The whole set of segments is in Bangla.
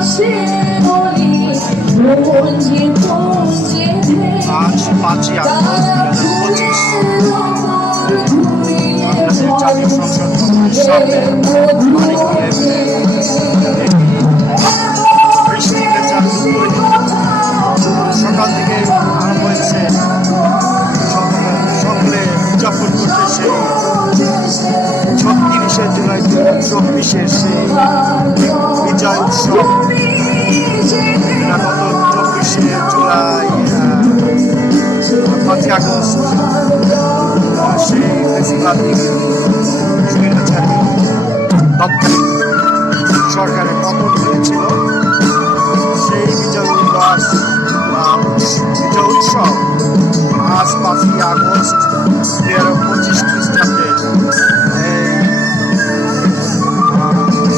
আজ 5ই আগস্ট 2025 জাতীয় সংসদ ভবনের সামনে বৃষ্টি ভেজা সকাল থেকে আরম্ভ হয়েছে। সকলে উদযাপন করছে সেই 36শে জুলাই 2024 সেই বিজয় উৎসব। গত 24শে জুলাই 5ই আগস্ট সেই ফেসিবাদী স্বৈরাচারী তৎকালীন সরকারের পতন হয়েছিল। সেই বিজয় উল্লাস বিজয় উৎসব আজ 5ই আগস্ট 2025 খ্রিস্টাব্দে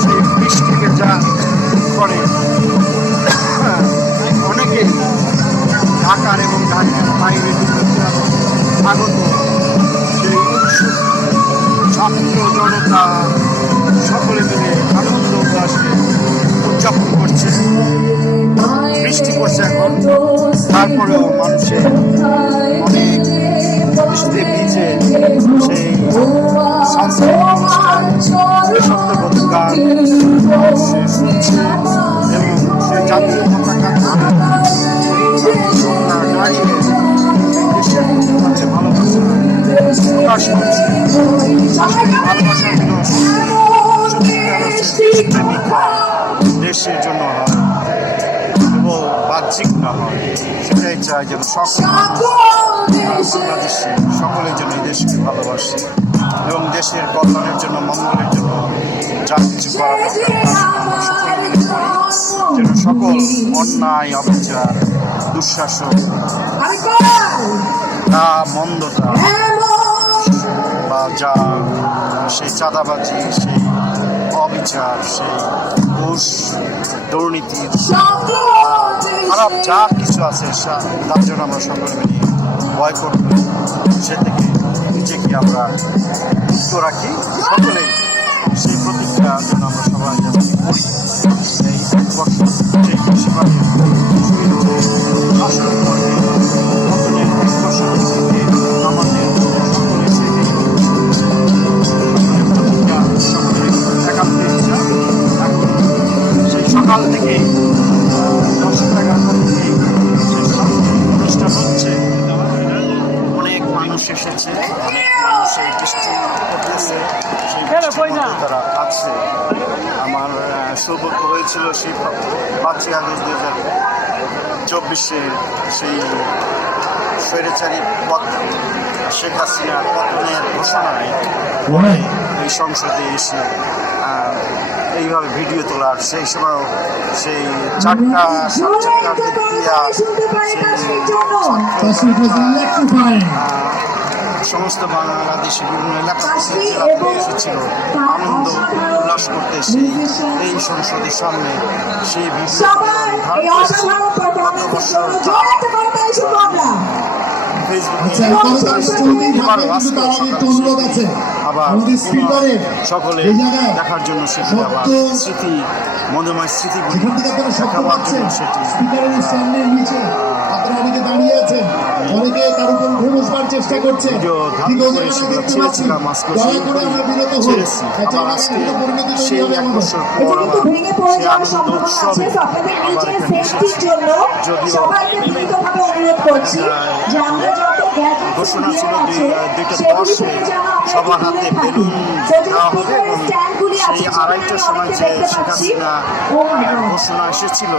সেই বৃষ্টি ভেজা করে অনেকেই ঢাকার এবং ঢাকার বাইরে আগত সেই উৎসব ছাত্র জনতা সকলে মিলে আনন্দ উল্লাসে উদযাপন করছে। বৃষ্টি পড়ছে এখন, তারপরেও মানুষের অনেক বৃষ্টিতে ভিজে সেই সাংস্কৃতিক অনুষ্ঠান দেশাত্মবোধক গান সে শুনছে এবং সে জাতীয় পতাকা দাঁড়িয়ে দেশের মধ্যে ভালোবাসা প্রকাশ করছে। ভালোবাসা দিবস দেশের জন্য হয়, কেবল বাহ্যিক না হয়, সেটাই চাই যেন সকল বাংলাদেশে সকলে যেন এই দেশকে ভালোবাসে এবং দেশের কল্যাণের জন্য মঙ্গলের জন্য যা কিছু করা যেন সকল অন্যায় অবিচার দুঃশাসন তা মন্দতা বা যা সেই চাঁদাবাজি সেই অবিচার সেই ঘুষ দুর্নীতি খারাপ যা কিছু আছে তার জন্য আমরা সকলে মিলে ভয় করব, সে থেকে নিজেকে আমরা মুক্ত রাখি। সকলেই সেই প্রতিজ্ঞা যেন আমরা সবাই যেন করি। এই এক বছর যে বেশিরভাগ শাসন করবে পতনের এক বছর আমাদের সকলে সেই প্রতিজ্ঞা সকলে একাত্রে সেই সকাল থেকে 10 টাকার পর থেকে অনুষ্ঠান হচ্ছে। অনেক মানুষ এসেছে, অনেক মানুষ এই বৃষ্টি করতেছে, সেই তারা আছে। আমার সৌভাগ্য হয়েছিল সেই 5ই আগস্ট 2024 সেই স্বৈরাচারী শেখ হাসিনার পতনের ঘোষণায় এই সংসদে এসে এইভাবে ভিডিও তোলার, সেই সময় সেই 4টা 4:30টার সমস্ত বাংলাদেশি বিভিন্ন এলাকা থেকে এসেছিল আনন্দ উল্লাস করতে এই সংসদের সামনে সেই ভিডিও গত বছর আবার সকলে দেখার জন্য সেটি আবার স্মৃতি মধুময় স্মৃতিগুলি দেখাবার জন্য সেটি চেষ্টা করছে সেই 1 বছর পর আবার সেই আনন্দ উৎসবে আবার এখানে এসেছি। যদিও ঘোষণা ছিল 2টা 10 সবার হাতে বেলুন দেওয়া হবে এবং সেই 2:30টার সময় যে শেখ হাসিনা ঘোষণা এসেছিল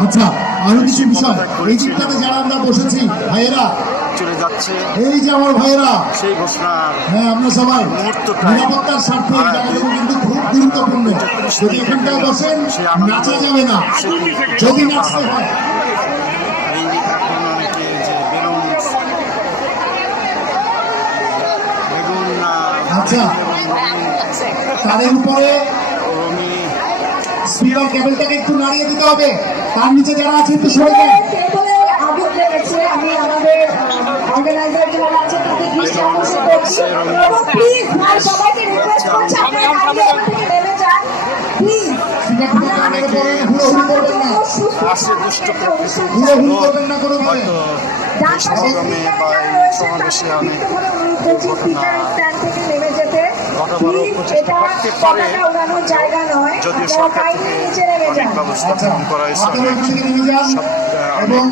চলে যাচ্ছে, এই যে আমার ভাইয়েরা সেই ঘোষণার আমরা সবাই মুহূর্তটা নিরাপত্তার স্বার্থে কিন্তু খুব গুরুত্বপূর্ণ। যদি এখানটায় বসেন নাচা যাবে না, যদি নাচতে হয় এই এখন অনেকে যে বেলুন আচ্ছা তাদের উপরে স্পিকার কেবলটাকে একটু নাড়িয়ে দিতে হবে। তার নিচে যারা আছে একটু সরে যান। আমি আমাদের অর্গানাইজার যারা আছে তাদের দৃষ্টি আকর্ষণ করছি এবং প্লিজ ভাই সবাইকে রিকোয়েস্ট করছি আপনারা নেমে যান প্লিজ। আসে দুষ্ট প্রকৃতির ভুল করবেন না কোনোভাবে। হয়তো এই সমাগমে বা এই সমাবেশে অনেক দুর্ঘটনা ঘটাবারও প্রচেষ্টা করতে পারে, যদিও সরকার থেকে অনেক ব্যবস্থা আচ্ছা, গ্রহণ করা হয়েছে, আপনারা অনেক এখান থেকে নেমে যান এবং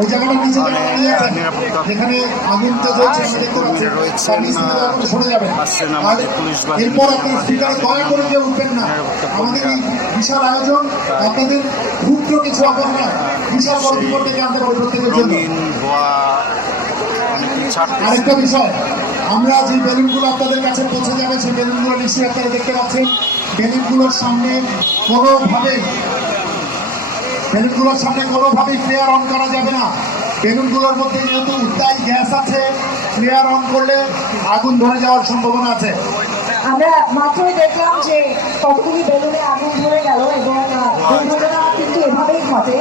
ওই জায়গাটার নিচে যারা দাঁড়িয়ে আছেন, নিরাপত্তা যেখানে আগুনটা জ্বলছে আমরা দেখতে পাচ্ছি, রয়েছেন, তার নিচ থেকে দয়া করে সরে যাবেন। আছেন আর আমাদের পুলিশ বাহিনী, এরপর আপনার আমাদের স্পিকারে দয়া করে কেউ উঠবেন না। নিরাপত্তা আমাদের এই কর্মীরা বিশাল আয়োজন আপনাদের ক্ষুদ্র কিছু অপর নয়, বিশাল বড় বিপদ ডেকে আনতে পারে প্রত্যেকের জন্য। রঙিন বোয়া অনেকেই ছাড়তেছে। আরেকটা বিষয়, আমরা যে বেলুনগুলো আপনাদের কাছে পৌঁছে যাবে সেই বেলুনগুলো নিশ্চয়ই আপনারা দেখতে পাচ্ছেন। বেলুনগুলোর সামনে কোনোভাবেই ফ্লেয়ার অন করা যাবে না। বেলুনগুলোর মধ্যে যেহেতু উত্তাল গ্যাস আছে, ফ্লেয়ার অন করলে আগুন ধরে যাওয়ার সম্ভাবনা আছে। আমরা মাত্রই দেখলাম যে কতগুলি বেলুনে আগুন ধরে গেল এবং দুর্ঘটনা কিন্তু এভাবেই ঘটে।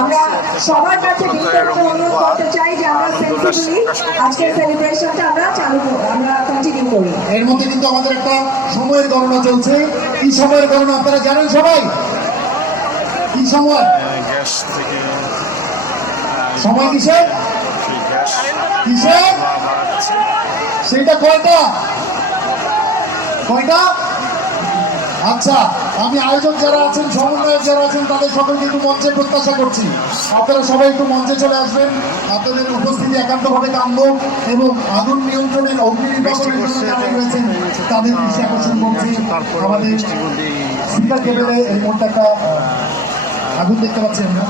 আমরা সবার কাছে বিনীতভাবে অনুরোধ করতে চাই যে আমরা সেন্সিটিভলি আজকের সেলিব্রেশনটা আমরা কন্টিনিউ করি। এর মধ্যে কিন্তু আমাদের একটা সময়ের গণনা চলছে। কি সময়ের গণনা আপনারা জানেন সবাই? কি সময়? গ্যাস থেকে সময় কিসের? সেই গ্যাস কিসের? বাড়ছে। সেটা কয়টা? আচ্ছা, আমি আয়োজক যারা আছেন, সমন্বয়ক যারা আছেন, তাদের সকলকে একটু মঞ্চে প্রত্যাশা করছি। আপনারা সবাই একটু মঞ্চে চলে আসবেন। আপনাদের উপস্থিতি একান্তভাবে কাম্য এবং আগুন নিয়ন্ত্রণের অগ্নি নির্বাপনের জন্য যারা রয়েছেন তাদের দৃষ্টি আকর্ষণ করছি। আমাদের স্পিকার টেবিলে এই মুহূর্তে একটা আগুন দেখতে পাচ্ছি আমরা।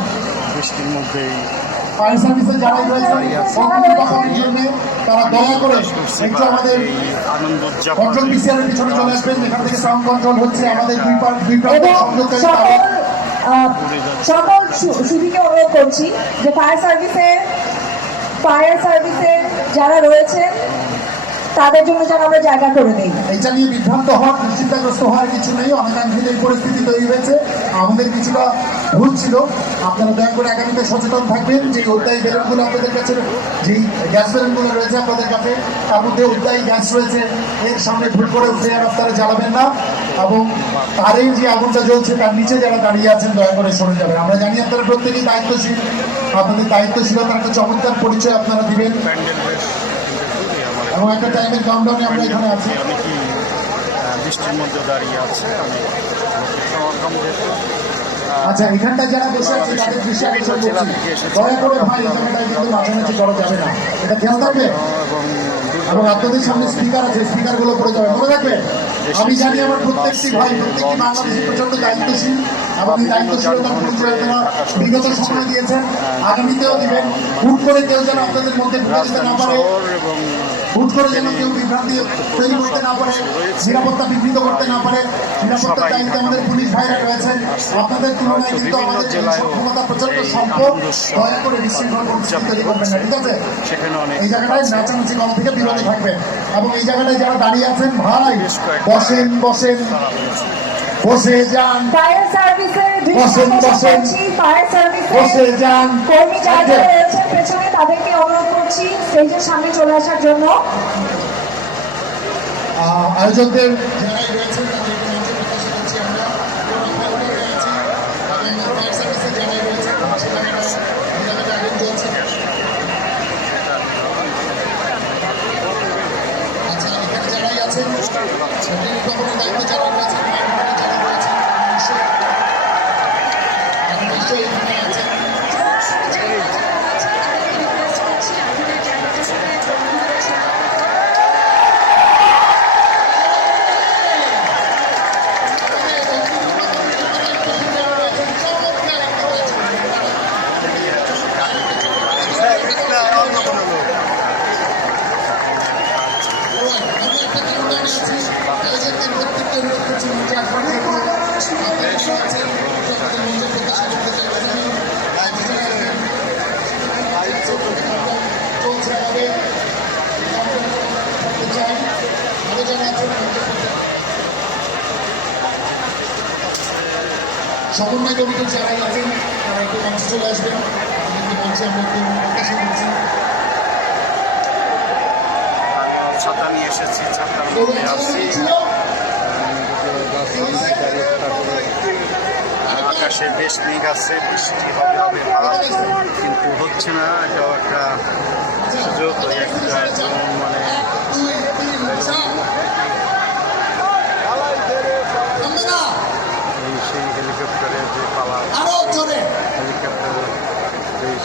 বৃষ্টির মধ্যেই ফায়ার সার্ভিসের যারাই রয়েছেন অগ্নি নির্বাপনের জন্য তারা দয়া করে একটু আমাদের আনন্দ উদযাপন কন্ট্রোল পিসিআর এর পিছনে চলে আসবেন, যেখান থেকে সাউন্ড কন্ট্রোল হচ্ছে। আমাদের দুই প্রান্তের এবং সংযোগকারী সকল সুধীকে অনুরোধ করছি যে ফায়ার সার্ভিসের যারা রয়েছেন তাদের জন্য যেন আমরা জায়গা করে দিই। এটা নিয়ে বিভ্রান্ত হওয়ার, চিন্তাগ্রস্ত হওয়ার কিছু নেই। অনেকাংশে এই পরিস্থিতি তৈরি হয়েছে, আমাদের কিছুটা ভুল ছিল। আপনারা দয়া করে আগামীতে সচেতন থাকবেন যে উদ্যায়ী বেলুনগুলো আপনাদের কাছে, যেই গ্যাস বেলুনগুলো রয়েছে আপনাদের কাছে, তার মধ্যে উদ্যায়ী গ্যাস রয়েছে, এর সামনে ভুল করে ফ্লেয়ার আপনারা জ্বালাবেন না। এবং তারের যে আগুনটা জ্বলছে তার নিচে যারা দাঁড়িয়ে আছেন দয়া করে সরে যাবেন। আমরা জানি আপনারা প্রত্যেকেই দায়িত্বশীল, আপনাদের দায়িত্বশীলতার একটা চমৎকার পরিচয় আপনারা দিবেন। প্যান্ডেল বেশ এবং একটা টাইমের কাউন্টডাউনে আমরা এখানে আছি। অনেকেই বৃষ্টির মধ্যে দাঁড়িয়ে আছে, অনেক সমাগম যেহেতু আচ্ছা, এখানটা যারা বসে আছে তাদের দৃষ্টি আকর্ষণ করছি, দয়া করে ভাই এই জায়গাটায় কিন্তু নাচানাচি করা যাবে না, এটা খেয়াল থাকবে। এবং আপনাদের সামনে স্পিকার আছে, স্পিকারগুলো পড়ে যাবে, মনে রাখবে। আমি জানি আমার প্রত্যেকটি ভাই, প্রত্যেকটি বাংলাদেশি প্রচন্ড দায়িত্বশীল এবং এই দায়িত্বশীলতার পরিচয় আপনারা বিগত সময় দিয়েছেন, আগামীতেও দিবেন। হুট করে কেউ যেন আপনাদের মধ্যে ঢুকে যেতে না পারে, এবং হুট করে যেন কেউ বিভ্রান্তি তৈরি করতে না পারে, নিরাপত্তা বিঘ্নিত করতে না পারে। নিরাপত্তার দায়িত্বে আমাদের পুলিশ ভাইরা রয়েছেন। আপনাদের তুলনায় কিন্তু আমাদের সক্ষমতা প্রচন্ড স্বল্প। দয়া করে বিশৃঙ্খল পরিস্থিতি তৈরি করবেন না, ঠিক আছে? সেখানে অনেক এই জায়গাটায় নাচানাচি করা থেকে বিরত থাকবেন। এবং এই জায়গাটায় যারা দাঁড়িয়ে আছেন ভাই, বসে যান। ফায়ার সার্ভিসের বসে যান। কর্মী যারা রয়েছেন পেছনে তাদেরকে অনুরোধ করছি স্টেজের সামনে চলে আসার জন্য। আয়োজকদের যারাই রয়েছেন তাদেরকে মঞ্চে প্রত্যাশা করছি আমরা। ফায়ার সার্ভিসের যারাই রয়েছেন সে জায়গাটা আগুন জ্বলছে। আচ্ছা, এখানে যারাই আছেন নিরাপত্তার দায়িত্বে যারা রয়েছেন, যারা রয়েছেন নিশ্চয়ই এখানে আছেন। সমন্বয় কমিটির যারাই আছেন তারা একটু মঞ্চে চলে আসবেন। আমাদেরকে মঞ্চে আমরা একটু প্রত্যাশা করছি। ছাতা নিয়ে এসেছি, ছাতার মধ্যে আসছি। আকাশে বেশ মেঘ আছে, বৃষ্টি হবে হবে ভাব, কিন্তু হচ্ছে না। এটাও একটা সুযোগ, ওই একটা যেমন মানে এই সেই হেলিকপ্টারের যে পালা, হেলিকপ্টার এই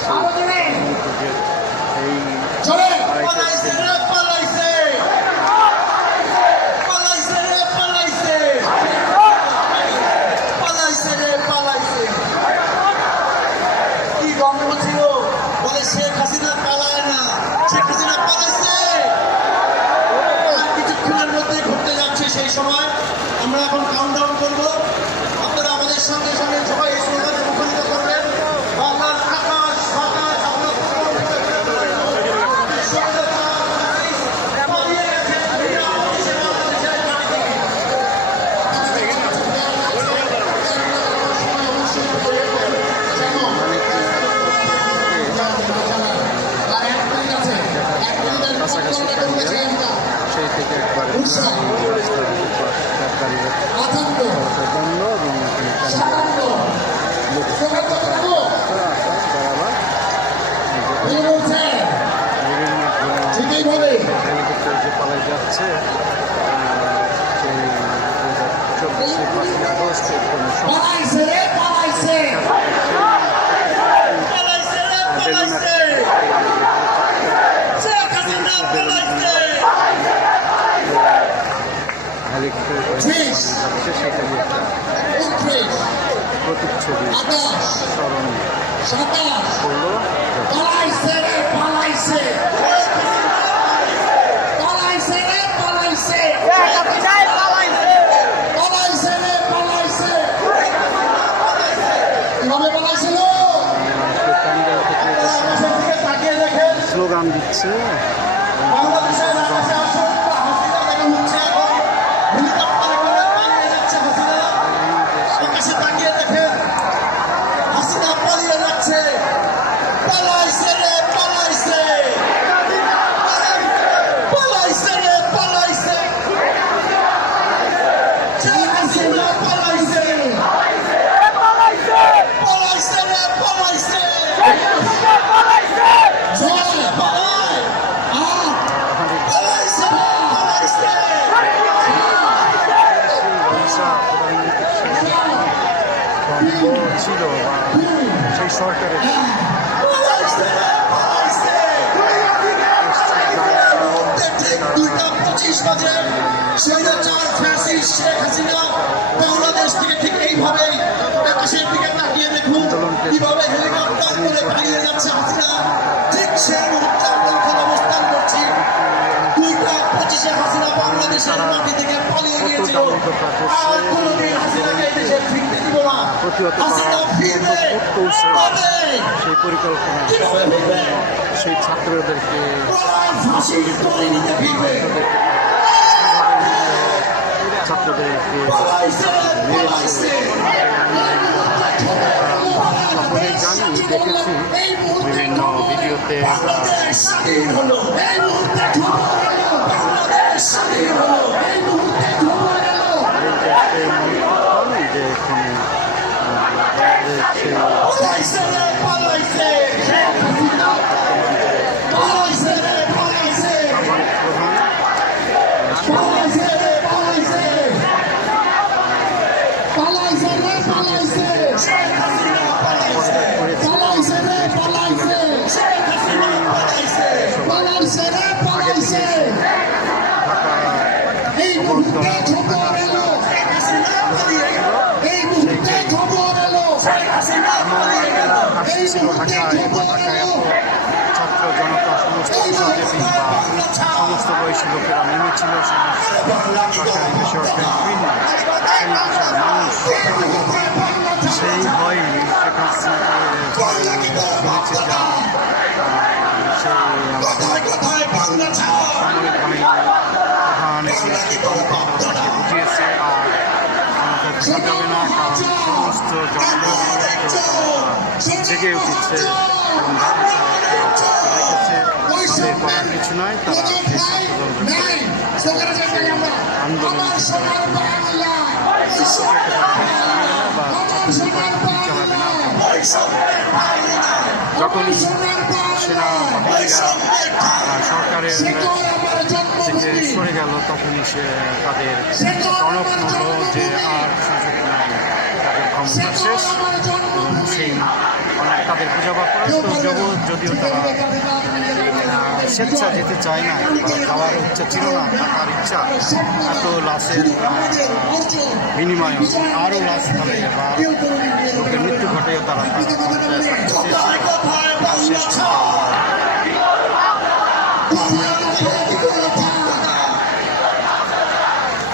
শেখ হাসিনা পালায় না, শেখ হাসিনা পালাইছে। আর কিছুক্ষণের মধ্যে ঘুরতে যাচ্ছে সেই সময়। আমরা এখন কাউন্টডাউন করবো, আপনারা আমাদের সঙ্গে সঙ্গে সবাই এই স্লোগানে মুখরিত করবেন। বাংলার আকাশ বাতাস আপনার পালিয়ে গেছে বাংলাদেশের মাটি থেকে। কাছাকাছি থাকলে সেই থেকে একবারে বন্ধ এবং হেলিকপ্টার যে পালাই যাচ্ছে সেই 24 আগস্ট সেখানে একটা প্রতিচ্ছবি স্মরণ করলো। স্লোগান দিচ্ছে, বাংলাদেশের আকাশে আসুন, হাসিনা দেখা হচ্ছে এখন। হেলিকপ্টারে করে পালিয়ে যাচ্ছে হাসিনা। আকাশে তাকিয়ে দেখেন, হাসিনা পালিয়ে যাচ্ছে। পালাইছে রে পালাইছে, পালাইছে রে পালাইছে, শেখ হাসিনা পালাইছে, পালাইছে রে পালাইছে। ছিল বা সেই সরকারের বাংলাদেশ থেকে ঠিক এইভাবেই আকাশের দিকে তাকিয়ে দেখুন কিভাবে হেলিকপ্টার করে পালিয়ে যাচ্ছে হাসিনা। ঠিক সেই মুহূর্তে আমরা এখানে অবস্থান করছি। 2:25 হাসিনা বাংলাদেশের মাটি থেকে পালিয়ে গিয়েছিল। আর কোনোদিন হাসিনাকে এই দেশে ফিরতে দিব না। প্রতিহত হাসিনা ফিরবে, সেই পরিকল্পনা সেই ছাত্রদেরকে ফাঁসির দড়ি নিতে ফিরবে। ছাত্রদেরকে সকলেই জানি, দেখেছি বিভিন্ন ভিডিওতে যে এখানে ছিল ঢাকায় এবং ঢাকায় এত ছাত্র জনতা সমস্ত পেশাজীবী বা সমস্ত বয়সী লোকেরা নেমেছিল সরকারি বেসরকারি বিভিন্ন সেই পেশার মানুষ সেই ভয়ে শেখ হাসিনা শুনেছিলাম সেই আমাদের সামরিক বাহিনী প্রধান তাকে বুঝিয়েছে আর বোঝা যাবে না, কারণ সমস্ত জনগণ জেগে উঠেছে এবং রেখেছে তাদের করার কিছু নয়। তারা এই ছাত্রদলকে আন্দোলন বা যখনই সেনাবাহিনীরা সরকারের থেকে সরে গেল তখনই সে তাদের টনক নড়ল যে আর সুযোগ নাই, তাদের ক্ষমতা শেষ এবং সেই অনেক তাদের বোঝাবার পরে তো যদিও তারা স্বেচ্ছা যেতে চায় না বা যাওয়ার ইচ্ছা ছিল না, থাকার ইচ্ছা, এত লাশের বিনিময়ে আরও লাশ থাকে বা লোকের মৃত্যু ঘটেও তারা শেষ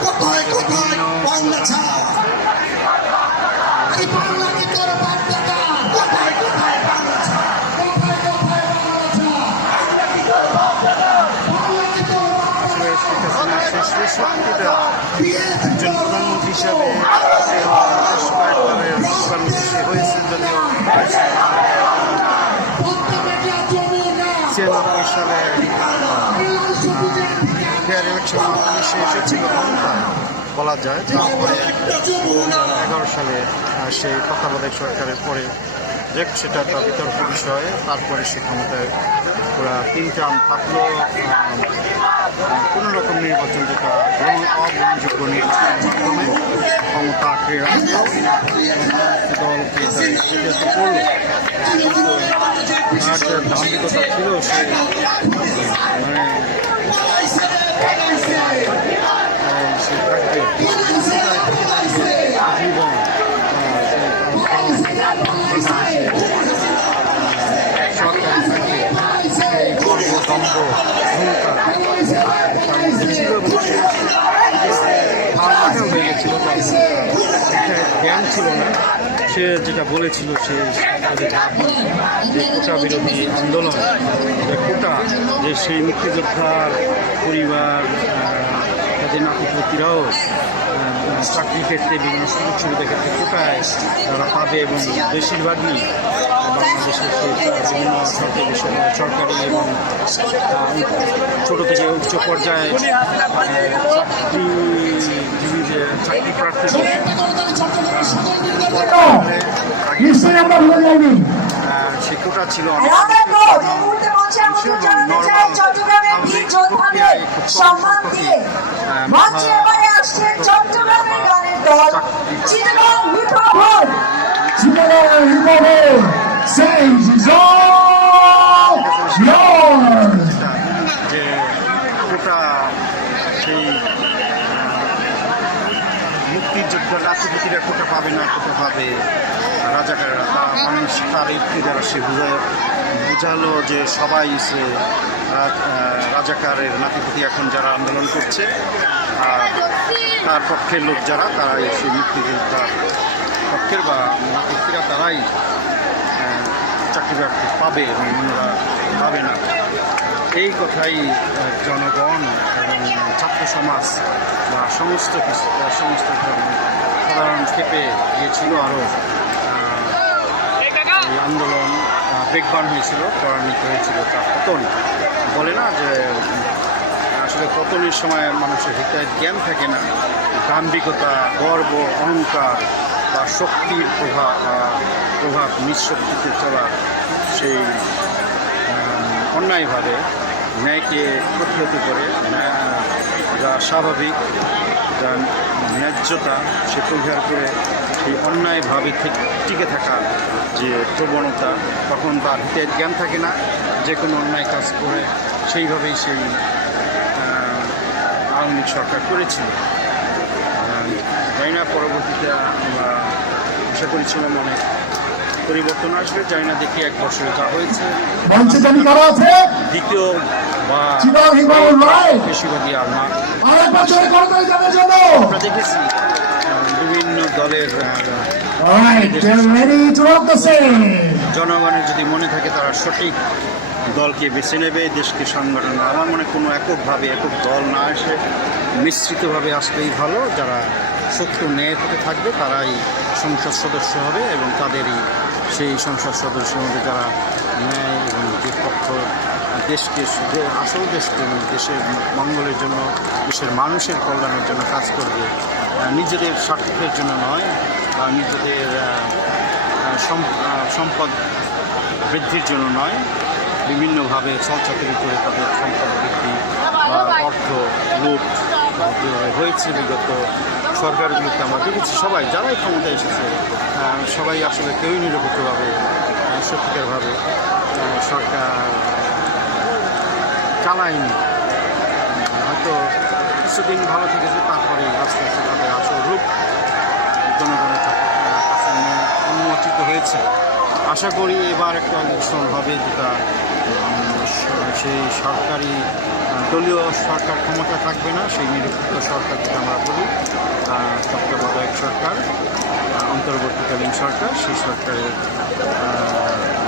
কোথায় কোথায় বাংলা ছাড়া এই বাংলা কি তোর বাধ্যতা কোথায় কোথায় বাংলা ছাড়া কোথায় কোথায় বাংলা ছাড়া বাংলা কি তোর বাধ্যতা একজন প্রধানমন্ত্রী হিসাবে বেশ কয়েকবারের প্রধানমন্ত্রী হয়েছে, যদিও ছিয়ানব্বই সালে ইলেকশন সে এসেছিল ক্ষমতায় বলা যায়। তারপরে 2011 সালে সেই তত্ত্বাবধায়ক সরকারের পরে যে সেটা একটা বিতর্ক বিষয়। তারপরে সে ক্ষমতায় পুরা 3 টার্ম থাকলেও কোনো রকম নির্বাচন যেটা অগ্রহণযোগ্য নির্বাচনের মাধ্যমে ক্ষমতা আঁকড়ে রাখত দলকে করলো। আর যে দাম্ভিকতা ছিল সে মানে সে থাকবে জীবন সরকারি থাকবে এই গর্ব দম্ভ অহংকার ছিল, মাঠেও হয়ে গেছিল, জ্ঞান ছিল না। সে যেটা বলেছিল সে যে কোটা বিরোধী আন্দোলন, যে কোটা, যে সেই মুক্তিযোদ্ধার পরিবার তাদের নাতিপুতিরাও চাকরি ক্ষেত্রে বিভিন্ন সুযোগ সুবিধা ক্ষেত্রে কোটায় তারা পাবে এবং বেশিরভাগই বাংলাদেশের বিভিন্ন সরকারি এবং ছোটো থেকে উচ্চ পর্যায়ে চাকরি প্রার্থীদের সে কোটা ছিল যে কোটা সেই মুক্তিযোদ্ধা রাষ্ট্রপতিরা কোটা পাবে না, কোটা পাবে রাজাকাররা। মানুষ তার একটি দ্বারা সে বুঝালো যে সবাই সে রাজাকারের নাতিপুতি এখন যারা আন্দোলন করছে তার পক্ষের লোক যারা, তারাই সেই মুক্তিযোদ্ধার পক্ষের বা নাতিপুতিরা, তারাই চাকরি বাকরি পাবে এবং অন্যরা পাবে না। এই কথাই জনগণ এবং ছাত্র সমাজ বা সমস্ত সাধারণ ক্ষেপে গিয়েছিল। আরও এই আন্দোলন বেগবান হয়েছিল, ত্বরান্বিত হয়েছিল। তার পতন বলে না যে আসলে পতনের সময় মানুষের হৃদয় জ্ঞান থাকে না, দাম্ভিকতা, গর্ব, অহংকার বা শক্তির প্রভাব নিঃশক্তিতে চলা, সেই অন্যায়ভাবে ন্যায়কে প্রতিহত করে যা স্বাভাবিক, যা ন্যায্যতা সে পরিহার করে সেই অন্যায়ভাবে টিকে থাকা যে প্রবণতা, তখন তার হিতের জ্ঞান থাকে না, যে কোনো অন্যায় কাজ করে সেইভাবেই সেই আওয়ামী লীগ সরকার করেছিল। জানি না পরবর্তীতে আমরা আশা করেছিলাম অনেক পরিবর্তন আসবে, জানি না দেখি 1 বছরে যা হয়েছে দ্বিতীয় বা বেশিরভাগই আমরা দেখেছি বিভিন্ন দলের জনগণের যদি মনে থাকে তারা সঠিক দলকে বেছে নেবে, দেশকে সংগঠন। আমার মনে কোনো একক দল না এসে মিশ্রিতভাবে আসলেই ভালো। যারা সত্য ন্যায় থেকে থাকবে তারাই সংসদ সদস্য হবে এবং তাদেরই সেই সংসদ সদস্যের মধ্যে যারা ন্যায় এবং যে পক্ষ দেশকে আসল দেশকে দেশের মঙ্গলের জন্য, দেশের মানুষের কল্যাণের জন্য কাজ করবে, নিজেদের স্বার্থের জন্য নয় বা নিজেদের সম্পদ বৃদ্ধির জন্য নয়, বিভিন্নভাবে ছলচাতুরি করে তাদের সম্পদ বৃদ্ধি বা অর্থ লুট হয়েছে বিগত সরকারগুলোতে আমরা দেখেছি। সবাই যারাই ক্ষমতায় এসেছে সবাই আসলে কেউই নিরপেক্ষভাবে সত্যিকারভাবে সরকার চালায়নি। হয়তো কিছুদিন ভালো থেকেছে, তারপরে আস্তে আস্তে তাদের আসল রূপ জনগণের কাছে উন্মোচিত হয়েছে। আশা করি এবার একটা ইলেকশন হবে যেটা সেই সরকারি দলীয় সরকার ক্ষমতা থাকবে না, সেই নিরপেক্ষ সরকার যেটা আমরা বলি তত্ত্বাবধায়ক সরকার, অন্তর্বর্তীকালীন সরকার, সেই সরকারের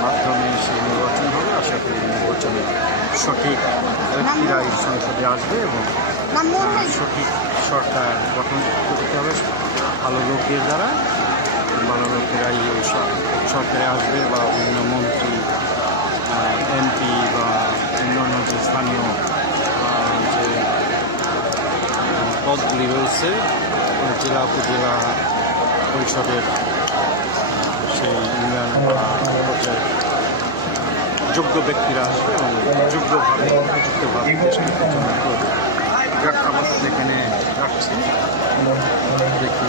মাধ্যমে সেই নির্বাচন হবে। আশা করি নির্বাচনে সঠিক ব্যক্তিরাই সংসদে আসবে এবং সঠিক সরকার গঠন করতে হবে ভালো লোকের দ্বারা। ভালো লোকেরাই ওই সরকারে আসবে বা বিভিন্ন মন্ত্রী, এমপি বা অন্যান্য যে স্থানীয় যে পদগুলি রয়েছে জেলা উপজেলা পরিষদের সেই ইউনিয়ন পর্যায়ে যোগ্য ব্যক্তিরা আসবে এবং যোগ্যভাবে উপযুক্তভাবে নির্বাচন করবে। আপাতত এখানে রাখছি, দেখি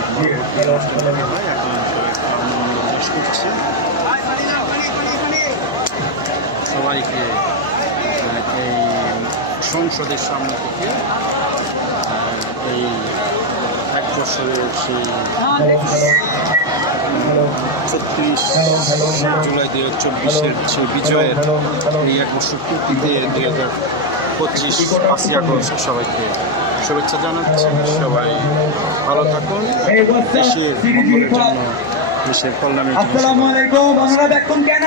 পরবর্তী হয়। এখন শেষ করছি সবাইকে এই সংসদের সামনে থেকে এই এক বছরের সেই 36 জুলাই 2024 সেই বিজয়ের এই এক বছর পূর্তিতে 2025 5ই আগস্ট সবাইকে শুভেচ্ছা জানাচ্ছি। সবাই ভালো থাকুন, দেশের মঙ্গলের জন্য, দেশের কল্যাণের জন্য। আসসালামু আলাইকুম, আপনারা দেখুন কেন